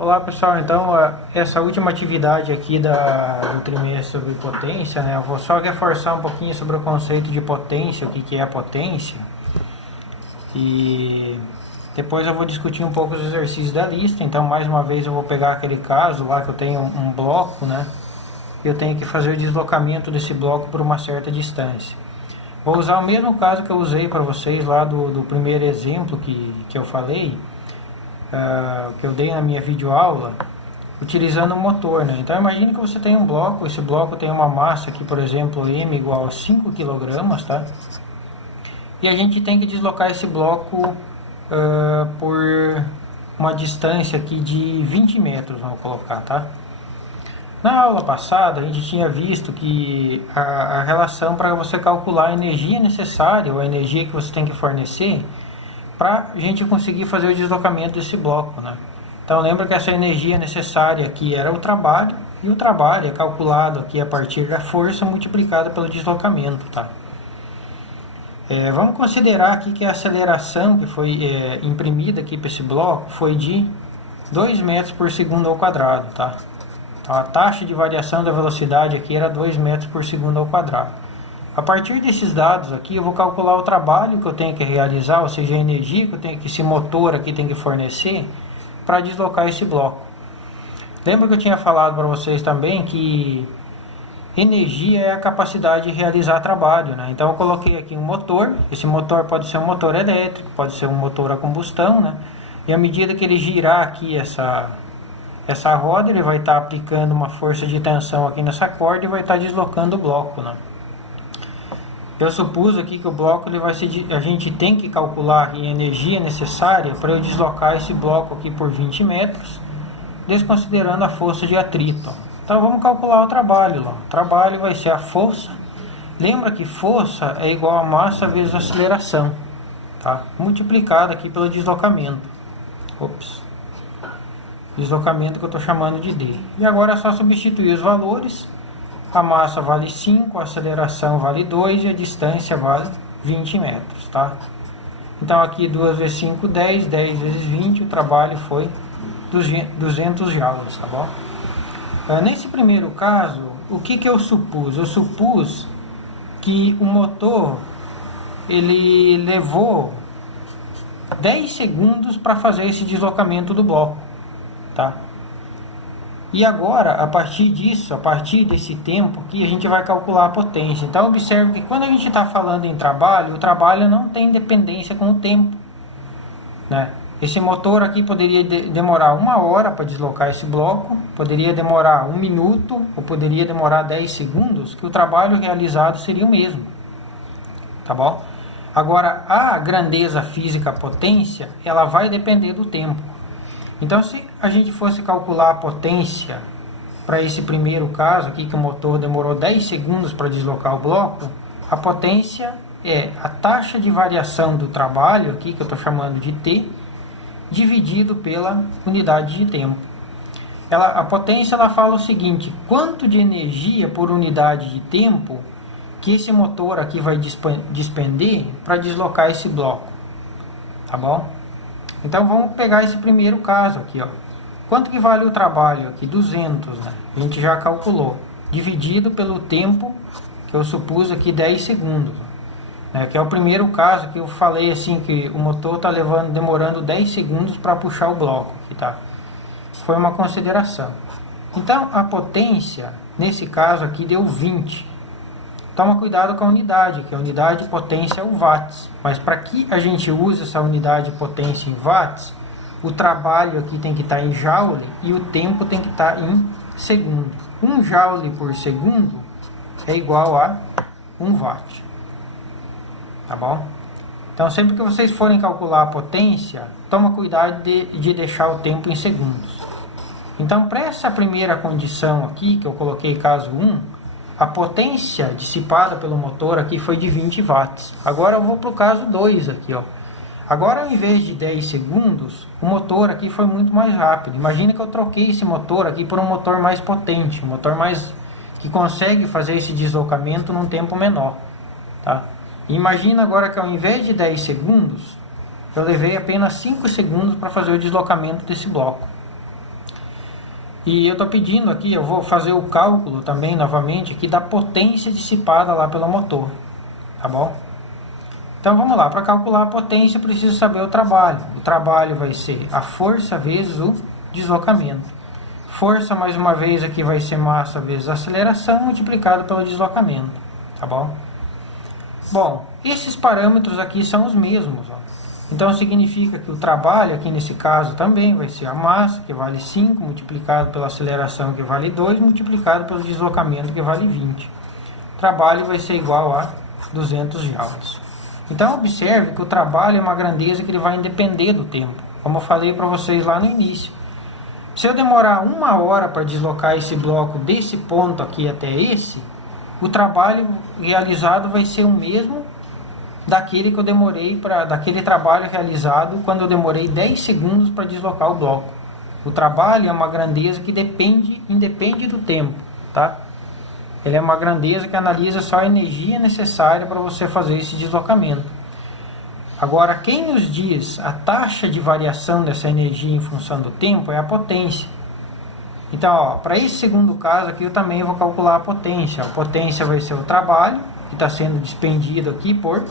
Olá pessoal, então essa última atividade aqui do trimestre sobre potência, né? Eu vou só reforçar um pouquinho sobre o conceito de potência, o que é a potência, e depois eu vou discutir um pouco os exercícios da lista. Então mais uma vez eu vou pegar aquele caso lá que eu tenho um bloco, né? Eu tenho que fazer o deslocamento desse bloco por uma certa distância. Vou usar o mesmo caso que eu usei para vocês lá do primeiro exemplo que eu falei, que eu dei na minha videoaula, utilizando um motor, né? Então imagine que você tem um bloco, esse bloco tem uma massa aqui, por exemplo, M igual a 5 kg, tá? E a gente tem que deslocar esse bloco por uma distância aqui de 20 metros, vamos colocar, tá? Na aula passada a gente tinha visto que a relação para você calcular a energia necessária, ou a energia que você tem que fornecer, para a gente conseguir fazer o deslocamento desse bloco, né? Então lembra que essa energia necessária aqui era o trabalho, e o trabalho é calculado aqui a partir da força multiplicada pelo deslocamento, tá? Vamos considerar aqui que a aceleração que foi imprimida aqui para esse bloco foi de 2 metros por segundo ao quadrado, tá? Então a taxa de variação da velocidade aqui era 2 metros por segundo ao quadrado. A partir desses dados aqui, eu vou calcular o trabalho que eu tenho que realizar, ou seja, a energia que esse motor aqui tem que fornecer para deslocar esse bloco. Lembra que eu tinha falado para vocês também que energia é a capacidade de realizar trabalho, né? Então eu coloquei aqui um motor, esse motor pode ser um motor elétrico, pode ser um motor a combustão, né? E à medida que ele girar aqui essa roda, ele vai estar aplicando uma força de tensão aqui nessa corda e vai estar deslocando o bloco, né? Eu supus aqui que o bloco a gente tem que calcular a energia necessária para eu deslocar esse bloco aqui por 20 metros, desconsiderando a força de atrito. Então vamos calcular o trabalho lá. O trabalho vai ser a força. Lembra que força é igual a massa vezes aceleração, tá? Multiplicada aqui pelo deslocamento. Deslocamento que eu estou chamando de D. E agora é só substituir os valores. A massa vale 5, a aceleração vale 2 e a distância vale 20 metros, tá? Então aqui 2 vezes 5, 10, 10 vezes 20, o trabalho foi 200 joules, tá bom? Nesse primeiro caso, o que eu supus? Eu supus que o motor ele levou 10 segundos para fazer esse deslocamento do bloco, tá? E agora, a partir disso, a partir desse tempo aqui, a gente vai calcular a potência. Então, observe que quando a gente está falando em trabalho, o trabalho não tem dependência com o tempo, né? Esse motor aqui poderia demorar 1 hora para deslocar esse bloco, poderia demorar 1 minuto, ou poderia demorar 10 segundos, que o trabalho realizado seria o mesmo, tá bom? Agora, a grandeza física, a potência, ela vai depender do tempo. Então, se a gente fosse calcular a potência para esse primeiro caso aqui, que o motor demorou 10 segundos para deslocar o bloco, a potência é a taxa de variação do trabalho, aqui que eu estou chamando de T, dividido pela unidade de tempo. A potência ela fala o seguinte: quanto de energia por unidade de tempo que esse motor aqui vai despender para deslocar esse bloco, tá bom? Então vamos pegar esse primeiro caso aqui, ó. Quanto que vale o trabalho aqui? 200, né? A gente já calculou. Dividido pelo tempo, que eu supus aqui 10 segundos. Né? Que é o primeiro caso que eu falei assim, que o motor está demorando 10 segundos para puxar o bloco. Aqui, tá? Foi uma consideração. Então a potência, nesse caso aqui, deu 20. Toma cuidado com a unidade, que a unidade de potência é o watts. Mas para que a gente use essa unidade de potência em watts, o trabalho aqui tem que estar em joule e o tempo tem que estar em segundo. 1 joule por segundo é igual a 1 watt. Tá bom? Então sempre que vocês forem calcular a potência, toma cuidado de deixar o tempo em segundos. Então para essa primeira condição aqui, que eu coloquei caso 1, a potência dissipada pelo motor aqui foi de 20 watts. Agora eu vou para o caso 2 aqui, ó. Agora, ao invés de 10 segundos, o motor aqui foi muito mais rápido. Imagina que eu troquei esse motor aqui por um motor mais potente, um motor que consegue fazer esse deslocamento num tempo menor, tá? E imagina agora que ao invés de 10 segundos, eu levei apenas 5 segundos para fazer o deslocamento desse bloco. E eu estou pedindo aqui, eu vou fazer o cálculo também novamente aqui da potência dissipada lá pelo motor, tá bom? Então vamos lá, para calcular a potência eu preciso saber o trabalho. O trabalho vai ser a força vezes o deslocamento. Força, mais uma vez, aqui vai ser massa vezes aceleração multiplicado pelo deslocamento, tá bom? Bom, esses parâmetros aqui são os mesmos, ó. Então significa que o trabalho aqui nesse caso também vai ser a massa, que vale 5, multiplicado pela aceleração, que vale 2, multiplicado pelo deslocamento, que vale 20. O trabalho vai ser igual a 200 joules. Então observe que o trabalho é uma grandeza que ele vai depender do tempo, como eu falei para vocês lá no início. Se eu demorar 1 hora para deslocar esse bloco desse ponto aqui até esse, o trabalho realizado vai ser o mesmo daquele que eu demorei daquele trabalho realizado quando eu demorei 10 segundos para deslocar o bloco. O trabalho é uma grandeza que independe do tempo, tá? Ele é uma grandeza que analisa só a energia necessária para você fazer esse deslocamento. Agora, quem nos diz a taxa de variação dessa energia em função do tempo é a potência. Então, para esse segundo caso aqui, eu também vou calcular a potência. A potência vai ser o trabalho que está sendo despendido aqui por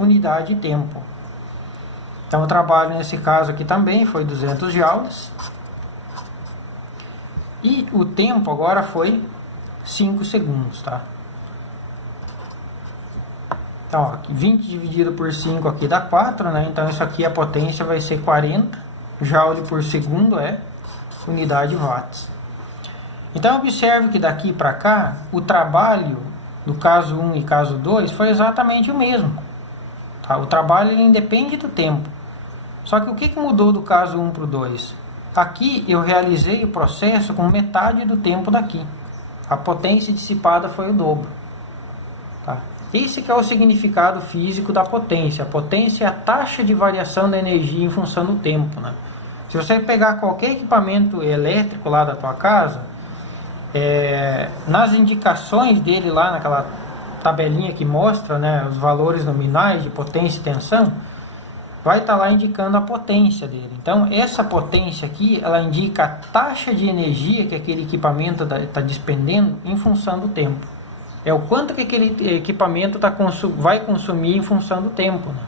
unidade de tempo. Então, o trabalho nesse caso aqui também foi 200 joules. E o tempo agora foi 5 segundos, tá? Então, ó, 20 dividido por 5 aqui dá 4, né? Então, isso aqui, a potência vai ser 40 joule por segundo, é unidade de watts. Então, observe que daqui para cá, o trabalho do caso 1 e caso 2 foi exatamente o mesmo. Tá? O trabalho ele independe do tempo. Só que o que mudou do caso 1 para o 2? Aqui eu realizei o processo com metade do tempo daqui. A potência dissipada foi o dobro. Tá? Esse que é o significado físico da potência. A potência é a taxa de variação da energia em função do tempo. Né? Se você pegar qualquer equipamento elétrico lá da tua casa, nas indicações dele lá naquela tabelinha que mostra, né, os valores nominais de potência e tensão, vai estar lá indicando a potência dele. Então, essa potência aqui, ela indica a taxa de energia que aquele equipamento está despendendo em função do tempo. É o quanto que aquele equipamento vai consumir em função do tempo. Né?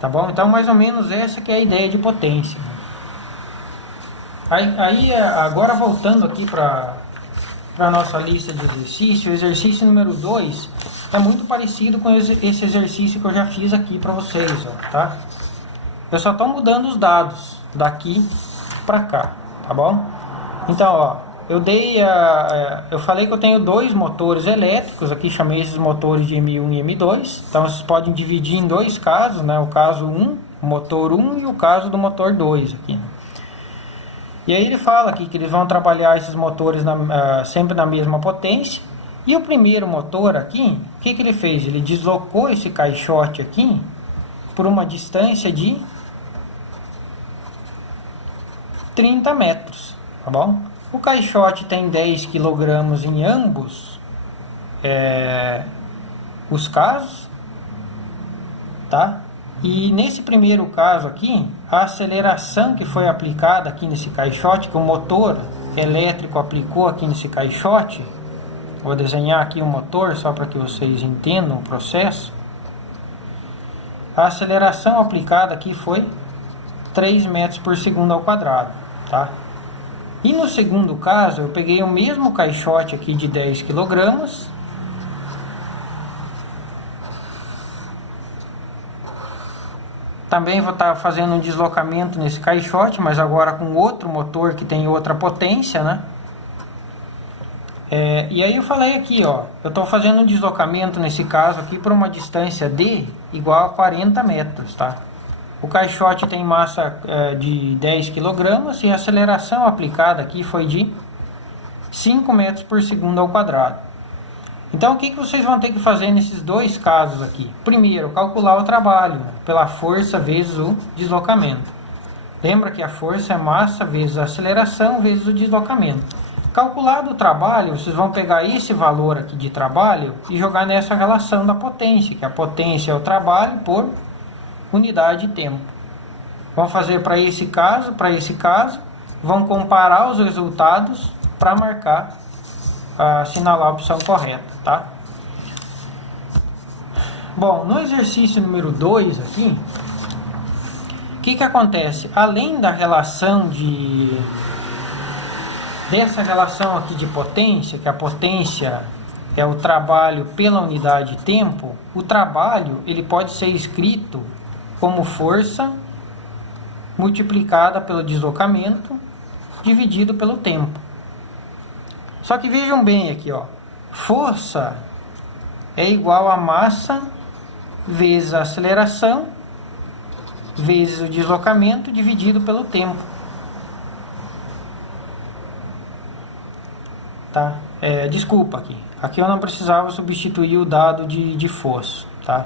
Tá bom? Então, mais ou menos essa que é a ideia de potência. Agora voltando aqui para a nossa lista de exercícios, o exercício número 2 é muito parecido com esse exercício que eu já fiz aqui para vocês, ó, tá? Eu só estou mudando os dados daqui para cá, tá bom? Então, ó, eu falei que eu tenho 2 motores elétricos, aqui chamei esses motores de M1 e M2, então vocês podem dividir em 2 casos, né? O caso 1, o motor 1 e o caso do motor 2 aqui, né? E aí ele fala aqui que eles vão trabalhar esses motores sempre na mesma potência. E o primeiro motor aqui, o que ele fez? Ele deslocou esse caixote aqui por uma distância de 30 metros, tá bom? O caixote tem 10 kg em ambos os casos, tá? E nesse primeiro caso aqui, a aceleração que foi aplicada aqui nesse caixote, que o motor elétrico aplicou aqui nesse caixote, vou desenhar aqui o motor só para que vocês entendam o processo. A aceleração aplicada aqui foi 3 metros por segundo ao quadrado, tá? E no segundo caso, eu peguei o mesmo caixote aqui de 10 kg, também vou estar fazendo um deslocamento nesse caixote, mas agora com outro motor que tem outra potência, né? E aí eu falei aqui, ó, eu estou fazendo um deslocamento nesse caso aqui por uma distância D igual a 40 metros, tá? O caixote tem massa de 10 kg e a aceleração aplicada aqui foi de 5 metros por segundo ao quadrado. Então, o que vocês vão ter que fazer nesses 2 casos aqui? Primeiro, calcular o trabalho, né, pela força vezes o deslocamento. Lembra que a força é massa vezes a aceleração vezes o deslocamento. Calculado o trabalho, vocês vão pegar esse valor aqui de trabalho e jogar nessa relação da potência, que a potência é o trabalho por unidade de tempo. Vamos fazer para esse caso vão comparar os resultados para marcar, assinalar a opção correta, tá? Bom, no exercício número 2 aqui, o que acontece? Além da relação dessa relação aqui de potência, que a potência é o trabalho pela unidade de tempo, o trabalho ele pode ser escrito como força multiplicada pelo deslocamento dividido pelo tempo. Só que vejam bem aqui, ó, força é igual a massa vezes a aceleração vezes o deslocamento dividido pelo tempo. Tá? Desculpa aqui. Aqui eu não precisava substituir o dado de força, tá?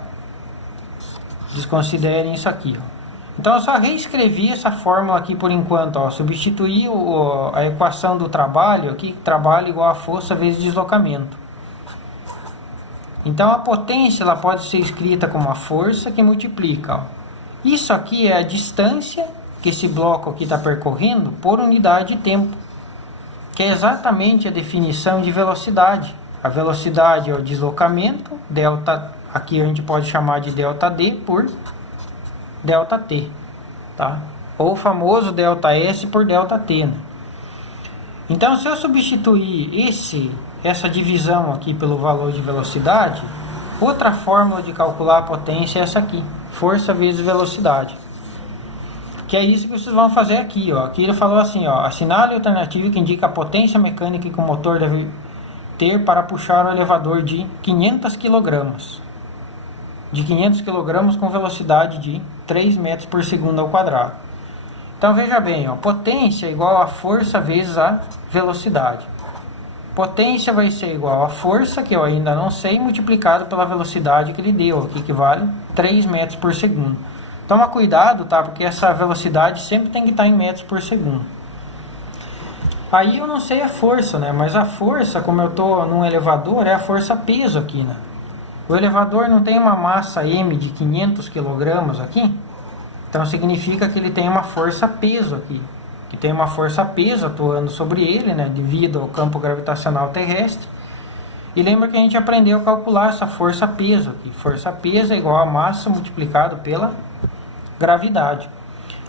Desconsiderem isso aqui, ó. Então eu só reescrevi essa fórmula aqui por enquanto, ó. Substituir a equação do trabalho aqui, trabalho igual a força vezes deslocamento. Então a potência ela pode ser escrita como a força que multiplica, ó. Isso aqui é a distância que esse bloco aqui está percorrendo por unidade de tempo, que é exatamente a definição de velocidade. A velocidade é o deslocamento, delta, aqui a gente pode chamar de delta D por delta T, tá? Ou o famoso delta S por delta T, né? Então, se eu substituir essa divisão aqui pelo valor de velocidade, outra fórmula de calcular a potência é essa aqui, força vezes velocidade. Que é isso que vocês vão fazer aqui, ó. Aqui ele falou assim, ó, assinale a alternativa que indica a potência mecânica que o motor deve ter para puxar o elevador de 500 kg. De 500 kg com velocidade de 3 metros por segundo ao quadrado. Então veja bem, ó, potência é igual a força vezes a velocidade. Potência vai ser igual a força, que eu ainda não sei, multiplicado pela velocidade que ele deu, aqui que vale 3 metros por segundo. Toma cuidado, tá? Porque essa velocidade sempre tem que estar em metros por segundo. Aí eu não sei a força, né? Mas a força, como eu estou num elevador, é a força peso aqui, né? O elevador não tem uma massa M de 500 kg aqui. Então significa que ele tem uma força peso aqui. Que tem uma força peso atuando sobre ele, né? Devido ao campo gravitacional terrestre. E lembra que a gente aprendeu a calcular essa força peso aqui. Força peso é igual a massa multiplicado pela gravidade.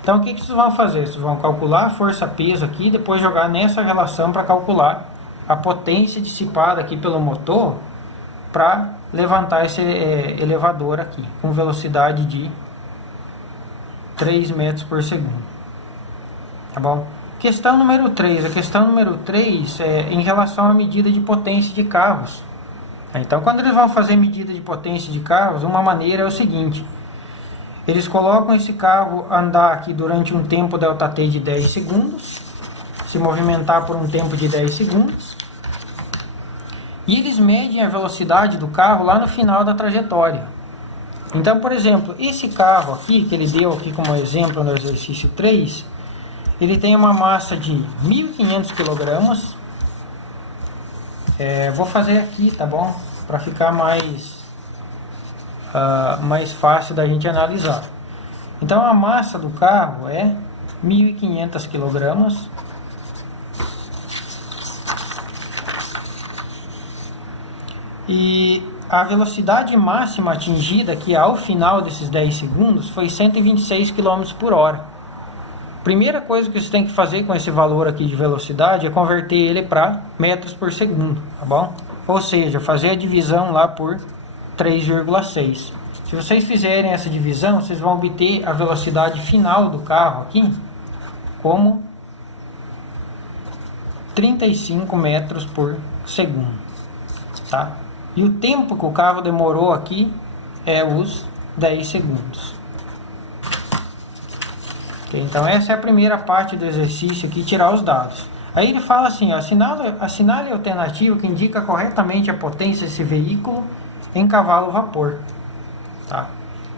Então o que vocês vão fazer? Vocês vão calcular a força peso aqui e depois jogar nessa relação para calcular a potência dissipada aqui pelo motor para levantar esse elevador aqui com velocidade de 3 metros por segundo. Tá bom? Questão número 3. A questão número 3 é em relação à medida de potência de carros. Então quando eles vão fazer medida de potência de carros, uma maneira é o seguinte: eles colocam esse carro andar aqui durante um tempo ΔT de 10 segundos, se movimentar por um tempo de 10 segundos, e eles medem a velocidade do carro lá no final da trajetória. Então, por exemplo, esse carro aqui, que ele deu aqui como exemplo no exercício 3, ele tem uma massa de 1.500 kg. Vou fazer aqui, tá bom? Para ficar mais fácil da gente analisar. Então a massa do carro é 1.500 kg. E a velocidade máxima atingida aqui ao final desses 10 segundos foi 126 km por hora. Primeira coisa que você tem que fazer com esse valor aqui de velocidade é converter ele para metros por segundo, tá bom? Ou seja, fazer a divisão lá por 3,6. Se vocês fizerem essa divisão, vocês vão obter a velocidade final do carro aqui como 35 metros por segundo, tá? E o tempo que o carro demorou aqui é os 10 segundos. Okay, então essa é a primeira parte do exercício aqui, tirar os dados. Aí ele fala assim, ó, assinale a alternativa que indica corretamente a potência desse veículo em cavalo-vapor. Tá?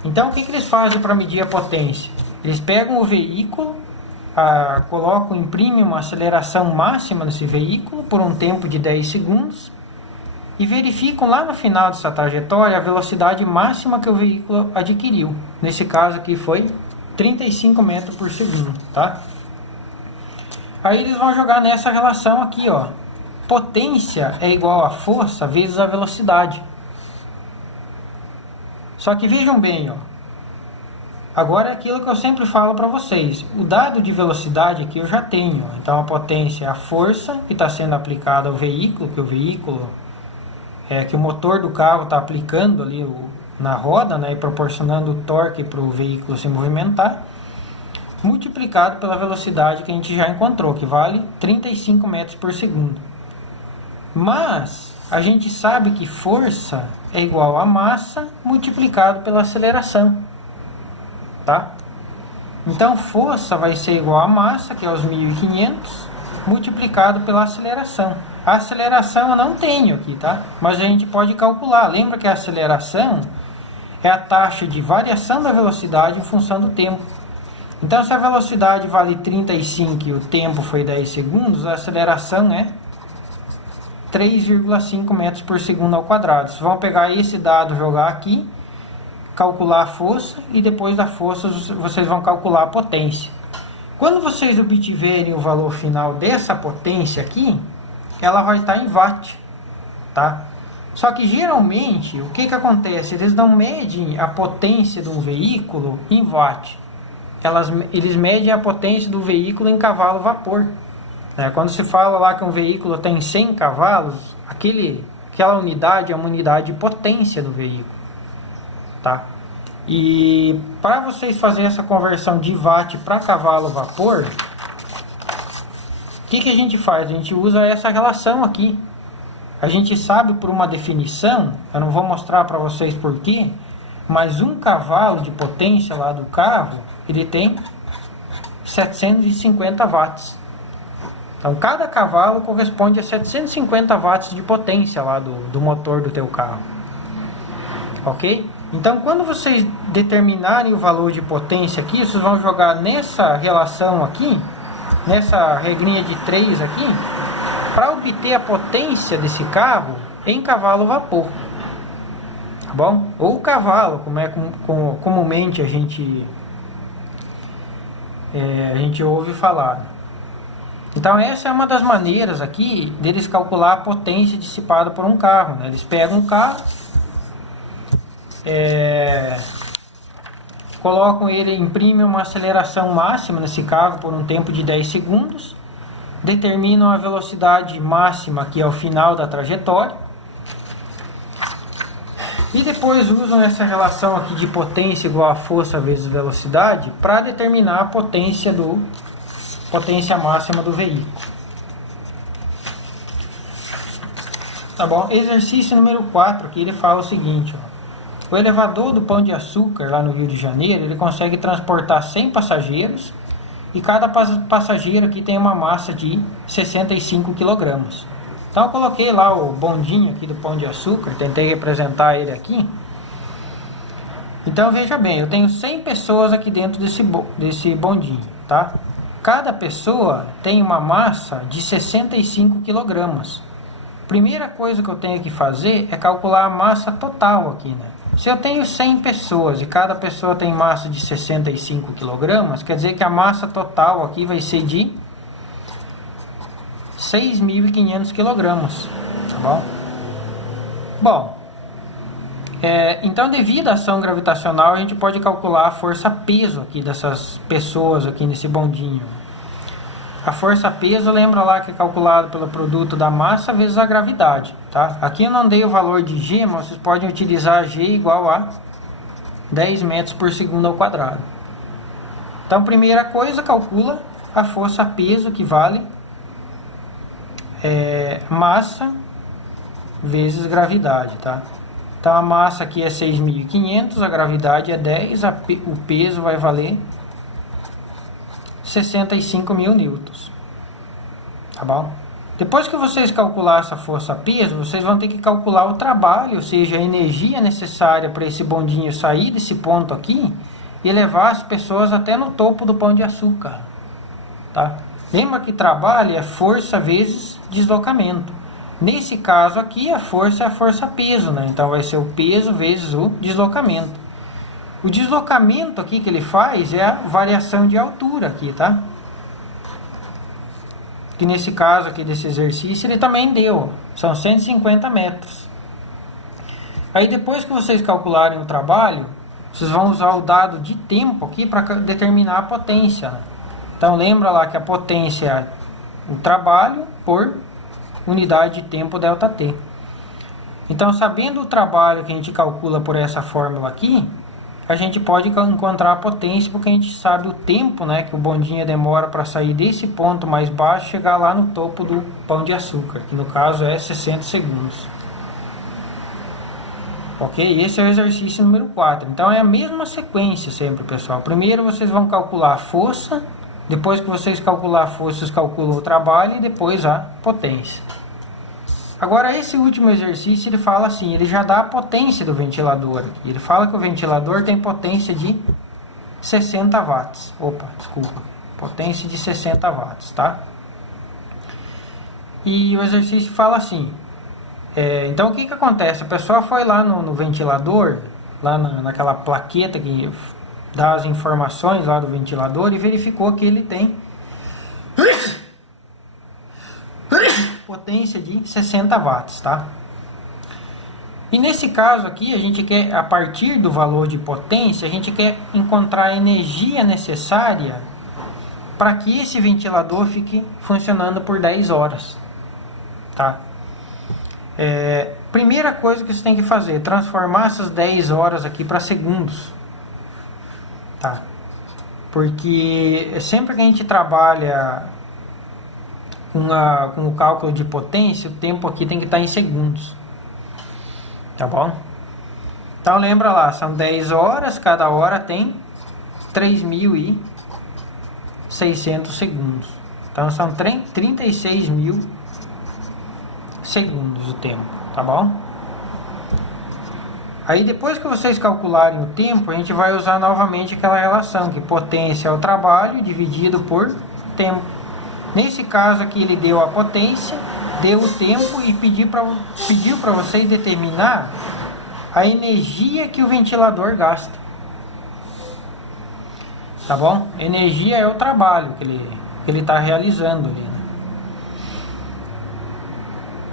Então o que eles fazem para medir a potência? Eles pegam o veículo, colocam, imprimem uma aceleração máxima nesse veículo por um tempo de 10 segundos e verificam lá no final dessa trajetória a velocidade máxima que o veículo adquiriu. Nesse caso aqui foi 35 metros por segundo. Tá? Aí eles vão jogar nessa relação aqui, ó. Potência é igual a força vezes a velocidade. Só que vejam bem, ó. Agora é aquilo que eu sempre falo para vocês. O dado de velocidade aqui eu já tenho. Então a potência é a força que está sendo aplicada ao veículo, que o motor do carro está aplicando ali na roda, né, e proporcionando o torque para o veículo se movimentar, multiplicado pela velocidade que a gente já encontrou, que vale 35 metros por segundo. Mas a gente sabe que força é igual a massa multiplicado pela aceleração, tá? Então força vai ser igual a massa, que é os 1.500, multiplicado pela aceleração. A aceleração eu não tenho aqui, tá? Mas a gente pode calcular. Lembra que a aceleração é a taxa de variação da velocidade em função do tempo. Então, se a velocidade vale 35 e o tempo foi 10 segundos, a aceleração é 3,5 metros por segundo ao quadrado. Vocês vão pegar esse dado, jogar aqui, calcular a força, e depois da força vocês vão calcular a potência. Quando vocês obtiverem o valor final dessa potência aqui, ela vai estar em watt, tá? Só que geralmente, o que acontece? Eles não medem a potência de um veículo em watt. Eles medem a potência do veículo em cavalo-vapor. Quando se fala lá que um veículo tem 100 cavalos, aquela unidade é uma unidade de potência do veículo, tá? E para vocês fazerem essa conversão de watt para cavalo-vapor, o que a gente faz? A gente usa essa relação aqui. A gente sabe por uma definição, eu não vou mostrar para vocês porquê, mas um cavalo de potência lá do carro, ele tem 750 watts. Então cada cavalo corresponde a 750 watts de potência lá do motor do teu carro. Ok? Então quando vocês determinarem o valor de potência aqui, vocês vão jogar nessa relação aqui, nessa regrinha de 3 aqui, para obter a potência desse carro em cavalo-vapor. Tá bom? Ou cavalo, como comumente a gente ouve falar. Então essa é uma das maneiras aqui deles calcular a potência dissipada por um carro, né? Eles pegam um carro, colocam ele, imprimem uma aceleração máxima nesse carro por um tempo de 10 segundos, determinam a velocidade máxima que é o final da trajetória, e depois usam essa relação aqui de potência igual a força vezes velocidade para determinar a potência máxima do veículo. Tá bom? Exercício número 4, que ele fala o seguinte, ó. O elevador do Pão de Açúcar, lá no Rio de Janeiro, ele consegue transportar 100 passageiros, e cada passageiro aqui tem uma massa de 65 kg. Então eu coloquei lá o bondinho aqui do Pão de Açúcar, tentei representar ele aqui. Então veja bem, eu tenho 100 pessoas aqui dentro desse bondinho, tá? Cada pessoa tem uma massa de 65 kg. Primeira coisa que eu tenho que fazer é calcular a massa total aqui, né? Se eu tenho 100 pessoas e cada pessoa tem massa de 65 kg, quer dizer que a massa total aqui vai ser de 6.500 kg, tá bom? Bom, então devido à ação gravitacional a gente pode calcular a força-peso aqui dessas pessoas aqui nesse bondinho. A força-peso, lembra lá que é calculado pelo produto da massa vezes a gravidade, tá? Aqui eu não dei o valor de G, mas vocês podem utilizar G igual a 10 metros por segundo ao quadrado. Então, primeira coisa, calcula a força-peso, que vale massa vezes gravidade, tá? Então, a massa aqui é 6.500, a gravidade é 10, o peso vai valer 65.000 newtons, tá bom? Depois que vocês calcular essa força-peso, vocês vão ter que calcular o trabalho, ou seja, a energia necessária para esse bondinho sair desse ponto aqui e levar as pessoas até no topo do Pão de Açúcar, tá? Lembra que trabalho é força vezes deslocamento. Nesse caso aqui, a força é a força-peso, né? Então vai ser o peso vezes o deslocamento. O deslocamento aqui que ele faz é a variação de altura aqui, tá? que nesse caso aqui desse exercício ele também deu, são 150 metros. Aí depois que vocês calcularem o trabalho, vocês vão usar o dado de tempo aqui para determinar a potência, né? Então lembra lá que a potência é o trabalho por unidade de tempo ΔT. Então, sabendo o trabalho que a gente calcula por essa fórmula aqui, a gente pode encontrar a potência, porque a gente sabe o tempo, né, que o bondinho demora para sair desse ponto mais baixo e chegar lá no topo do pão de açúcar, que no caso é 60 segundos. Ok? Esse é o exercício número 4. Então, é a mesma sequência sempre, pessoal. Primeiro, vocês vão calcular a força. Depois que vocês calcular a força, vocês calculam o trabalho e depois a potência. Agora, esse último exercício, ele fala assim, ele já dá a potência do ventilador aqui. Ele fala que o ventilador tem potência de 60 watts. Opa, desculpa. Potência de 60 watts, tá? E o exercício fala assim. Então, o que acontece? A pessoa foi lá no ventilador, lá naquela plaqueta que dá as informações lá do ventilador e verificou que ele tem potência de 60 watts, tá? E nesse caso aqui, a gente quer, a partir do valor de potência, a gente quer encontrar a energia necessária para que esse ventilador fique funcionando por 10 horas, tá? Primeira coisa que você tem que fazer, transformar essas 10 horas aqui para segundos, tá? Porque sempre que a gente trabalha com o cálculo de potência, o tempo aqui tem que estar em segundos, tá bom? Então lembra lá, são 10 horas, cada hora tem 3.600 segundos. Então são 36.000 segundos o tempo, tá bom? Aí depois que vocês calcularem o tempo, a gente vai usar novamente aquela relação, que potência é o trabalho dividido por tempo. Nesse caso aqui ele deu a potência, deu o tempo e pediu para vocês determinar a energia que o ventilador gasta. Tá bom? Energia é o trabalho que ele está realizando ali, né?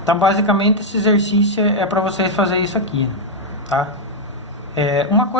Então basicamente esse exercício é para vocês fazerem isso aqui, tá? Uma coisa